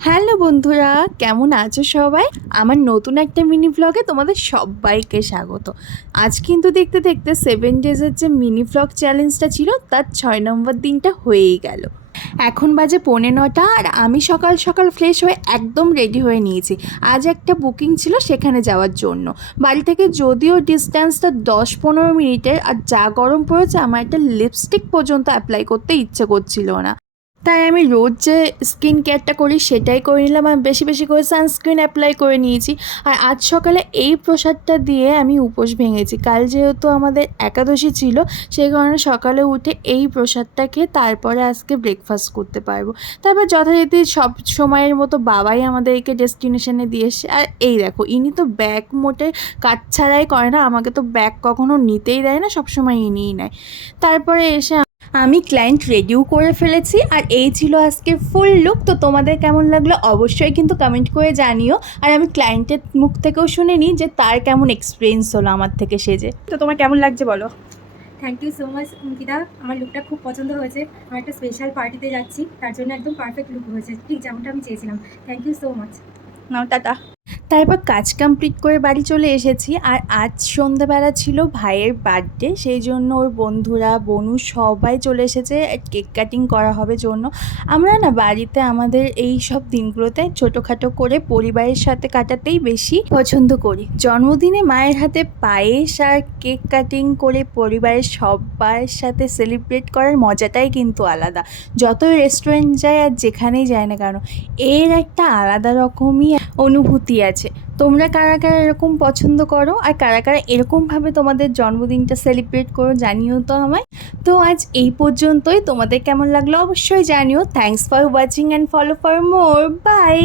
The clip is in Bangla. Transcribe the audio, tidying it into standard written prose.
হ্যালো বন্ধুরা, কেমন আছো সবাই? আমার নতুন একটা মিনি ভ্লগে তোমাদের সবাইকে স্বাগত। আজ কিন্তু দেখতে দেখতে 7 ডেজের যে মিনি ভ্লগ চ্যালেঞ্জটা ছিল তার 6 নম্বর দিনটা হয়েই গেল। এখন বাজে 9:45 আর আমি সকাল সকাল ফ্রেশ হয়ে একদম রেডি হয়ে নিয়েছি। আজ একটা বুকিং ছিল সেখানে যাওয়ার জন্য। বাড়ি থেকে যদিও ডিস্ট্যান্সটা 10-15 মিনিটের, আর যা গরম পড়েছে আমার একটা লিপস্টিক পর্যন্ত অ্যাপ্লাই করতে ইচ্ছে করছিল না। তাই আমি রোজ যে স্কিন কেয়ারটা করি সেটাই করে নিলাম, আর বেশি বেশি করে সানস্ক্রিন অ্যাপ্লাই করে নিয়েছি। আর আজ সকালে এই প্রসাদটা দিয়ে আমি উপোস ভেঙেছি। কাল যেহেতু আমাদের একাদশী ছিল, সেই কারণে সকালে উঠে এই প্রসাদটা খেয়ে তারপরে আজকে ব্রেকফাস্ট করতে পারবো। তারপর যথারীতি সব সময়ের মতো বাবাই আমাদেরকে ডেস্টিনেশনে দিয়ে এসে। আর এই দেখো, ইনি তো ব্যাগ মোটে কাজ ছাড়াই করে না, আমাকে তো ব্যাগ কখনো নিতেই দেয় না, সবসময় ইনিই নেয়। তারপরে এসে আমি ক্লায়েন্ট রেডিও করে ফেলেছি, আর এই ছিল আজকে ফুল লুক। তো তোমাদের কেমন লাগলো অবশ্যই কিন্তু কমেন্ট করে জানিও। আর আমি ক্লায়েন্টের মুখ থেকেও শুনে নিই যে তার কেমন এক্সপিরিয়েন্স হলো আমার থেকে সেজে। তো তোমার কেমন লাগছে বলো? Thank you so much Ankita, আমার লুকটা খুব পছন্দ হয়েছে। আমার একটা স্পেশাল পার্টিতে যাচ্ছি, তার জন্য একদম পারফেক্ট লুক হয়েছে, ঠিক যেমনটা আমি চেয়েছিলাম। Thank you so much. নাও টাটা। তারপর কাজ কমপ্লিট করে বাড়ি চলে এসেছি। আর আজ সন্ধ্যাবেলা ছিল ভাইয়ের বার্থডে, সেই জন্য ওর বন্ধুরা বনু সবাই চলে এসেছে। কেক কাটিং করা হবে জন্য। আমরা না বাড়িতে আমাদের এই সব দিনগুলোতে ছোটোখাটো করে পরিবারের সাথে কাটাতেই বেশি পছন্দ করি। জন্মদিনে মায়ের হাতে পায়েস আর কেক কাটিং করে পরিবারের সবার সাথে সেলিব্রেট করার মজাটাই কিন্তু আলাদা। যতই রেস্টুরেন্ট যায় আর যেখানেই যায় না কেন, এর একটা আলাদা রকমই অনুভূতি আছে। তোমরা কারা কারা এরকম পছন্দ করো, আর কারা কারা এরকমভাবে তোমাদের জন্মদিনটা সেলিব্রেট করো জানিও তো আমায়। তো আজ এই পর্যন্তই। তোমাদের কেমন লাগলো অবশ্যই জানিও। Thanks for watching and follow for more. By.